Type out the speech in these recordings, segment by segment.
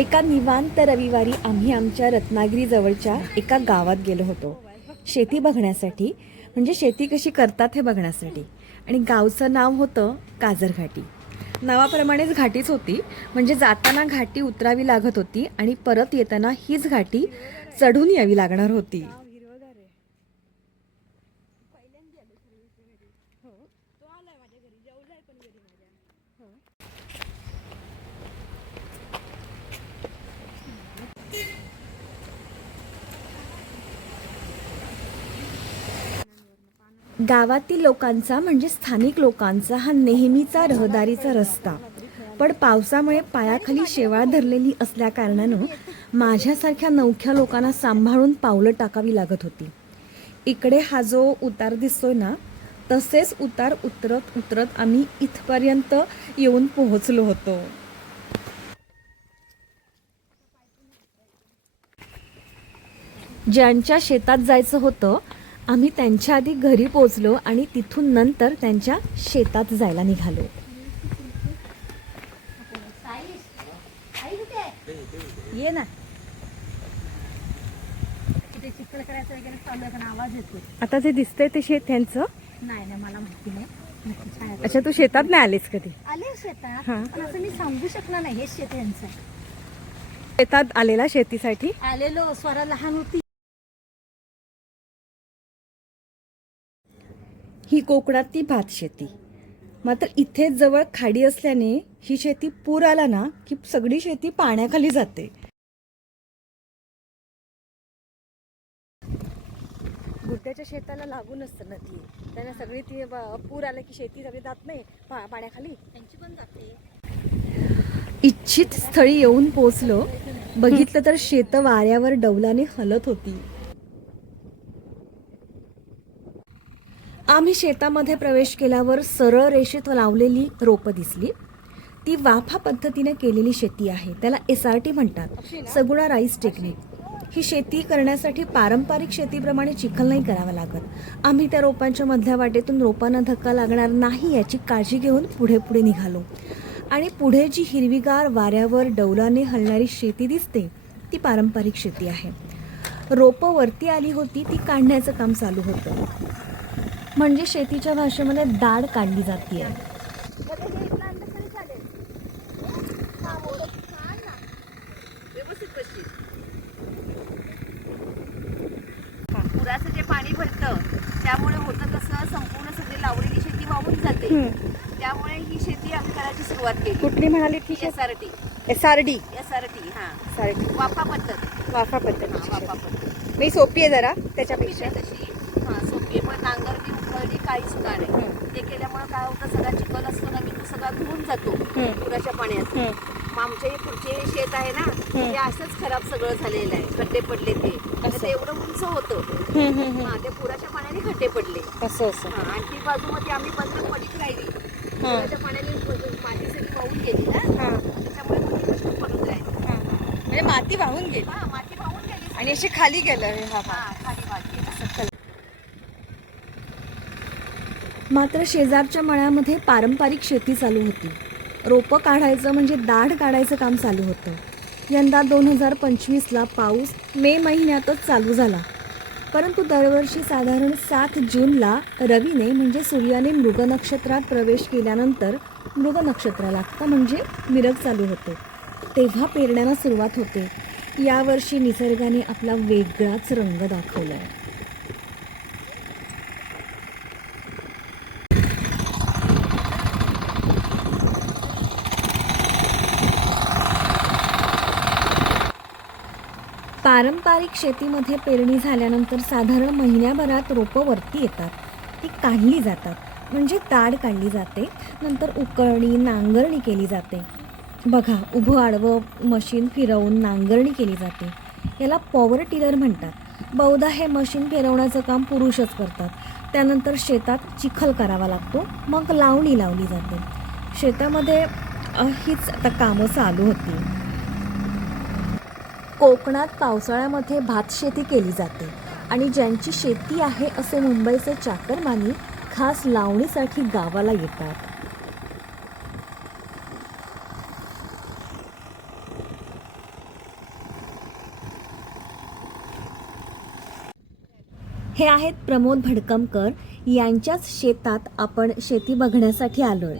एका निवांत रविवारी आम्ही आमच्या रत्नागिरीजवळच्या एका गावात गेलो होतो. शेती बघण्यासाठी म्हणजे शेती कशी करतात हे बघण्यासाठी. आणि गावचं नाव होतं काजरघाटी नावाप्रमाणेच घाटीच होती म्हणजे जाताना घाटी उतरावी लागत होती आणि परत येताना हीच घाटी चढून यावी लागणार होती. गावातील लोकांचा म्हणजे स्थानिक लोकांचा हा नेहमीचा रहदारीचा रस्ता. पण पावसामुळे पायाखाली शेवाळ धरलेली असल्या कारणानं माझ्यासारख्या नवख्या लोकांना सांभाळून पावलं टाकावी लागत होती. इकडे हा जो उतार दिसतोय ना तसेच उतार उतरत उतरत आम्ही इथपर्यंत येऊन पोहोचलो होतो. ज्यांच्या शेतात जायचं होतं आम्ही त्यांच्या आधी घरी पोचलो आणि तिथून नंतर त्यांच्या शेतात जायला निघालो. ये ना. आता जे दिसतंय ते शेत त्यांचं? नाही नाही मला माहिती नाही. अच्छा तू शेतात नाही आलीस कधी? आले शेतात. पण असं मी सांगू शकणार नाही हे शेत यांचं. शेतात आलेला शेतीसाठी? आलेलो स्वरा लहान होती. ही कोकणातली भात शेती. मात्र इथे जवळ खाडी असल्याने ही शेती पूर आला ना की सगळी शेती पाण्याखाली जाते. गुट्ट्याच्या शेताला लागून असतं नदी. त्यांना सगळी ती ब- पूर आला की शेती सगळी जात नाही पा- पाण्याखाली. त्यांची पण जाते. इच्छित स्थळी येऊन पोचलो बघितलं तर शेत वाऱ्यावर डौलाने हलत होती. आम्ही शेतामध्ये प्रवेश केल्यावर सरळ रेषेत लावलेली रोपं दिसली. ती वाफा पद्धतीने केलेली शेती आहे. त्याला एस आर टी म्हणतात. Saguna rice technique. ही शेती करण्यासाठी पारंपरिक शेतीप्रमाणे चिखल नाही करावा लागत. आम्ही त्या रोपांच्या मधल्या वाटेतून रोपांना धक्का लागणार नाही याची काळजी घेऊन पुढे पुढे निघालो. आणि पुढे जी हिरवीगार वाऱ्यावर डौलाने हलणारी शेती दिसते ती पारंपरिक शेती आहे. रोपं वरती आली होती ती काढण्याचं काम चालू होतं. म्हणजे शेतीच्या भाषेमध्ये दाढ काढली जाते पुराचं जे पाणी भरतं त्यामुळे होतं कसं संपूर्ण सगळी लावलेली शेती वाहून जाते. त्यामुळे ही शेती आम्ही करायची सुरुवात केली. कुठली म्हणाली ती? S R T S R D S R T हा. डी वाफा पद्धत. वाफा हा, पद्धतीची वाफा. पद्धत. मी सोपी आहे जरा त्याच्यापेक्षा. आहे तशी हा सोपी आहे. पण नांगरणी उकळणी काही सुद्धा नाही. ते केल्यामुळे काय होतं सगळा चिखल असतो ना की तो सगळा धुवून जातो पुराच्या पाण्यात. मग आमचे हे पुढचे शेत आहे ना ते असंच खराब सगळं झालेलं आहे. खड्डे पडले ते. तर एवढं उंच होतं. हा ते पुराच्या पाण्याने खड्डे पडले. आणि ती बाजू मध्ये आम्ही बंद पडीत राहिली. पुराच्या पाण्याने ब- माती सगळी वाहून गेली ना. त्याच्यामुळे राहिली. म्हणजे माती वाहून गेली. माती वाहून गेली. आणि अशी खाली गेलं हे हा हा खाली माती असं मात्र शेजारच्या मळ्यामध्ये पारंपरिक शेती चालू होती. रोपं काढायचं म्हणजे दाढ काढायचं काम चालू होतं. यंदा दोन हजार पंचवीसला पाऊस मे महिन्यातच चालू झाला. परंतु दरवर्षी साधारण सात जूनला रवीने म्हणजे सूर्याने मृग नक्षत्रात प्रवेश केल्यानंतर मृग नक्षत्र लागतं म्हणजे मिरग चालू होते. तेव्हा पेरण्याला सुरुवात होते. यावर्षी निसर्गाने आपला वेगळाच रंग दाखवला आहे पारंपरिक शेतीमध्ये पेरणी झाल्यानंतर साधारण महिन्याभरात रोपं वरती येतात. ती काढली जातात. म्हणजे ताड काढली जाते. नंतर उकळणी नांगरणी केली जाते. बघा उभं आडवं मशीन फिरवून नांगरणी केली जाते. याला पॉवर टिलर म्हणतात. बहुधा हे मशीन फिरवण्याचं काम पुरुषच करतात. त्यानंतर शेतात चिखल करावा लागतो. मग लावणी लावली जाते. शेतामध्ये हीच आता कामं चालू होती. कोकणात पावसाळ्यामध्ये भात शेती केली जाते आणि ज्यांची शेती आहे असे मुंबईचे चाकरमानी खास लावणीसाठी गावाला येतात. हे आहेत प्रमोद भडकमकर. यांच्याच शेतात आपण शेती बघण्यासाठी आलोय.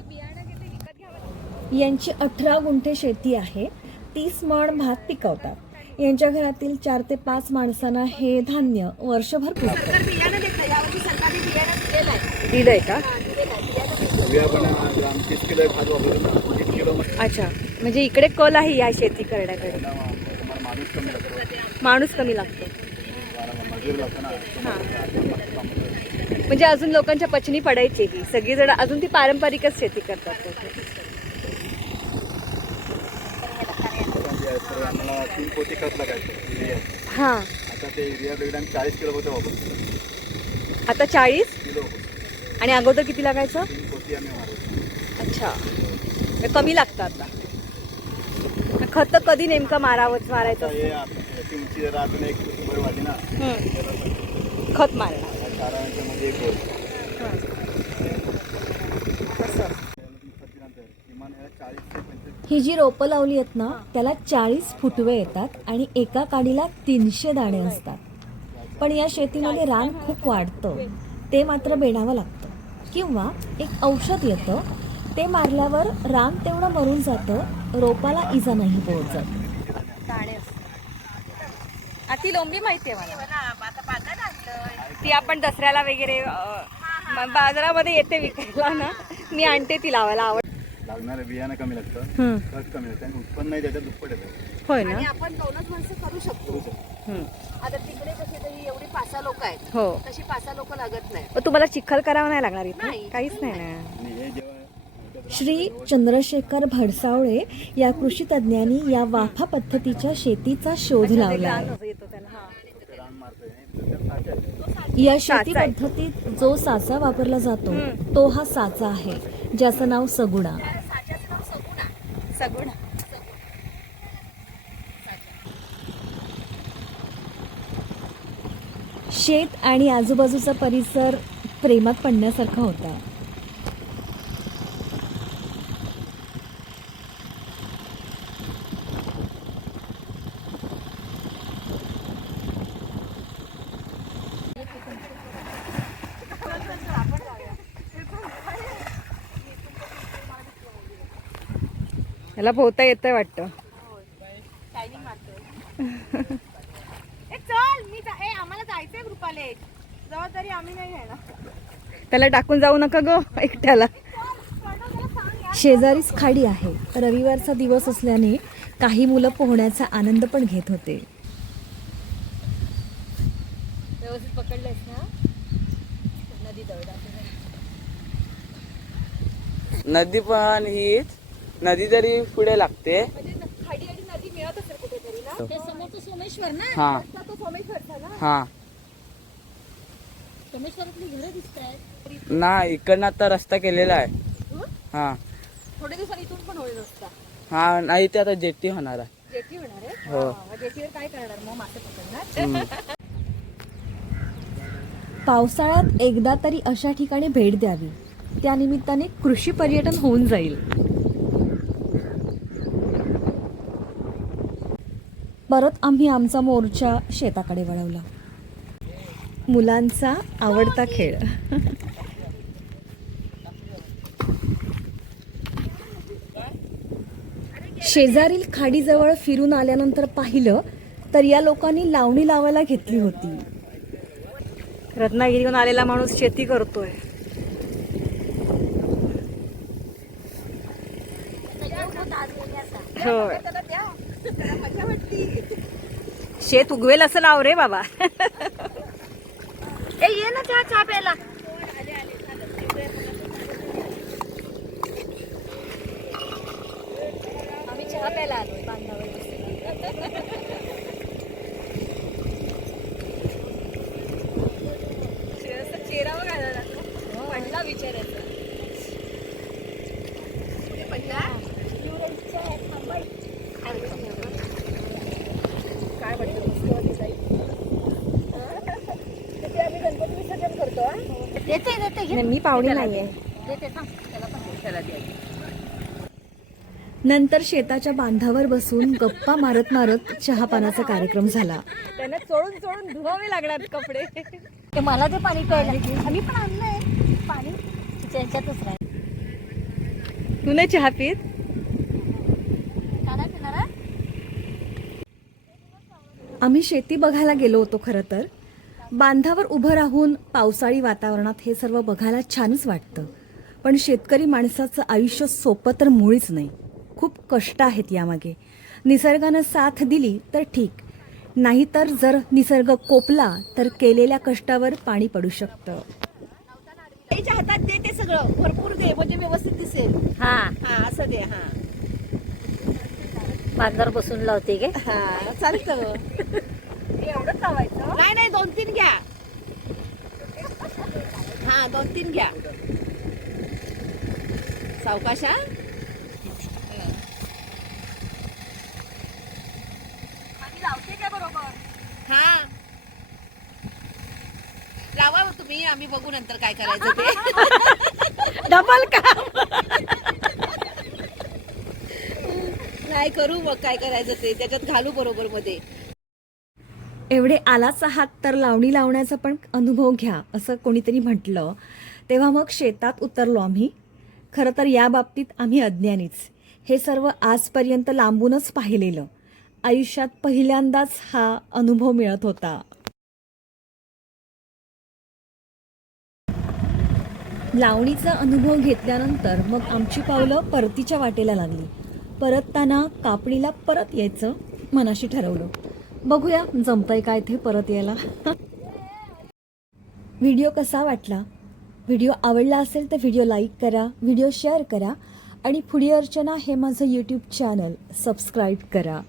यांची अठरा गुंठे शेती आहे. तीस मण भात पिकवतात. यांच्या घरातील चार ते पाच माणसांना हे धान्य वर्षभर पुरतं. सरकार बियाणं देतं यावर्षी सरकारने बियाणं दिलेलं आहे. दिलंय का? मध्ये अच्छा म्हणजे इकडे कल आहे या शेती करण्याकडे. माणूस कमी लागतो. म्हणजे अजून लोकांच्या पचनी पडायची ही. सगळीजण अजून ती पारंपरिकच शेती करतात. आम्हाला तीन पोती खत लागायचं युरिया हा. आता ते युरिया बेगड आम्ही चाळीस किलो वापरतो आता चाळीस? किलो आणि अगोदर किती लागायचं? तीन पोती आम्ही मारतो. अच्छा. म्हणजे कमी लागतं आता. खत कधी नेमकं मारावंच मारायचं आता हे आप- याची उंची जरा अजून एक वाढली ना खत मारणार चारा मध्ये एक वर खत किमान याला चाळीस ते ही जी रोपं लावली आहेत ना त्याला चाळीस फुटवे येतात आणि एका काडीला तीनशे दाणे असतात. पण या शेतीमध्ये रान खूप वाढतं. ते मात्र बेडावं लागतं. किंवा एक औषध येतं ते मारल्यावर रान तेवढं मरून जातं रोपाला इजा नाही पोहोचत ती लोंबी माहितीये मला. आता बाजार आणलंय. ती आपण दसऱ्याला वगैरे बाजारामध्ये येते विकायला ना मी आणते ती लावायला. आवड लागणारं बियाणं कमी लागतं खत कमी लागतं आणि उत्पन्न त्याच्यात दुप्पट येतं. होय आणि आपण दोनच माणसं करू शकतो. आता तिकडे कशी तरी एवढी पाच सहा लोक आहेत हो. तशी लोक लागत नाही. मग तुम्हाला चिखल करावा नाही लागणार इथे? नाही. काहीच नाही. ना आणि हे जेव्हा श्री चंद्रशेखर भडसावळे या कृषी तज्ज्ञांनी या वाफा पद्धतीच्या शेतीचा शोध लावला आहे. रान मारतोय तर. या शेती पद्धतीत जो साचा वापरला जातो तो हा साचा आहे. ज्याचं नाव सगुणा सगुण. शेत आणि आजूबाजूचा परिसर प्रेमात पडण्यासारखा होता याला पोहता येतंय वाटतं चल मी जा- ए, आम्हाला जायचंय ग्रुपाले जबाबदारी आम्ही नाही घेणार त्याला टाकून जाऊ नका ग एकट्याला. शेजारीच खाडी आहे. रविवारचा दिवस असल्याने काही मुलं पोहण्याचा आनंद पण घेत होते. व्यवस्थित पकडलंयस ना? नदी नदी पण हीच नदी तरी पुढे लागते. म्हणजे खाडी आणि नदी मिळत असेल कुठेतरी ना? ते समोरचं सोमेश्वर ना? हा. तो सोमेश्वरचा ना? हा. सोमेश्वरातली घरं दिसत आहेत ना इकडनं आता रस्ता केलेला आहे. हा? थोडे दिवसांनी इथून पण होईल रस्ता. हा नाही ते आता जेट्टी होणार आहे. जेटी होणार आहे? हो. मग जेटीवर काय करणार मग? मासे पकडणार? पावसाळ्यात एकदा तरी अशा ठिकाणी भेट द्यावी. त्यानिमित्ताने कृषी पर्यटन होऊन जाईल. परत आम्ही आमचा मोर्चा शेताकडे वळवला. मुलांचा आवडता खेळ. शेजारील खाडीजवळ फिरून आल्यानंतर पाहिलं तर या लोकांनी लावणी लावायला घेतली होती. रत्नागिरीहून आलेला माणूस शेती करतोय. होय. शेत उगवेल असं नाव रे बाबा. ए ये ना चहा चहा प्यायला. आम्ही चहा प्यायला आलो बांधावर चेहरा घालायला म्हणला विचारायचं काय देते देते घे नाही, मी पाहुणी नाहीये. देते. त्याला पण त्याला द्यायचं नंतर शेताच्या बांधावर बसून गप्पा मारत मारत चहापानाचा कार्यक्रम झाला. त्यांना चोळून चोळून धुवावे लागणार कपडे. ते मला ते पाणी प्यायला आम्ही पण आणलंय. पाणी तिच्या ह्याच्यातच राहील. तू नाही चहा पीत? पिणार? आम्ही शेती बघायला गेलो होतो खरं तर. बांधावर उभं राहून पावसाळी वातावरणात हे सर्व बघायला छानच वाटतं. पण शेतकरी माणसाचं आयुष्य सोपं तर मुळीच नाही. खूप कष्ट आहेत यामागे. निसर्गानं साथ दिली तर ठीक. नाहीतर जर निसर्ग कोपला तर केलेल्या कष्टावर पाणी पडू शकतं. त्याच्या हातात दे ते सगळं. भरपूर दे म्हणजे व्यवस्थित दिसेल. हा. हा असं दे हा. बांधावर बसून लावते गे हा चालतं. एवढं लावायचं नाही नाही दोन तीन घ्या. हा दोन तीन घ्या. सावकाशा? लावते बरोबर? हा. लावा हो तुम्ही आम्ही बघू नंतर काय करायचं ते. डबल का नाही करू मग काय करायचं ते. त्याच्यात घालू बरोबर मध्ये. एवढे आलाच आहात तर लावणी लावण्याचा पण अनुभव घ्या असं कोणीतरी म्हटलं. तेव्हा मग शेतात उतरलो आम्ही. खरं तर या बाबतीत आम्ही अज्ञानीच. हे सर्व आजपर्यंत लांबूनच पाहिलेलं. आयुष्यात पहिल्यांदाच हा अनुभव मिळत होता. लावणीचा अनुभव घेतल्यानंतर मग आमची पावलं परतीच्या वाटेला लागली. परतताना कापणीला परत यायचं मनाशी ठरवलं. बघूया जमतंय काय ते परत यायला. व्हिडिओ कसा वाटला? व्हिडिओ आवडला असेल तर व्हिडिओ लाईक करा व्हिडिओ शेअर करा आणि पुढी अर्चना हे माझं यूट्यूब चॅनल सबस्क्राईब करा.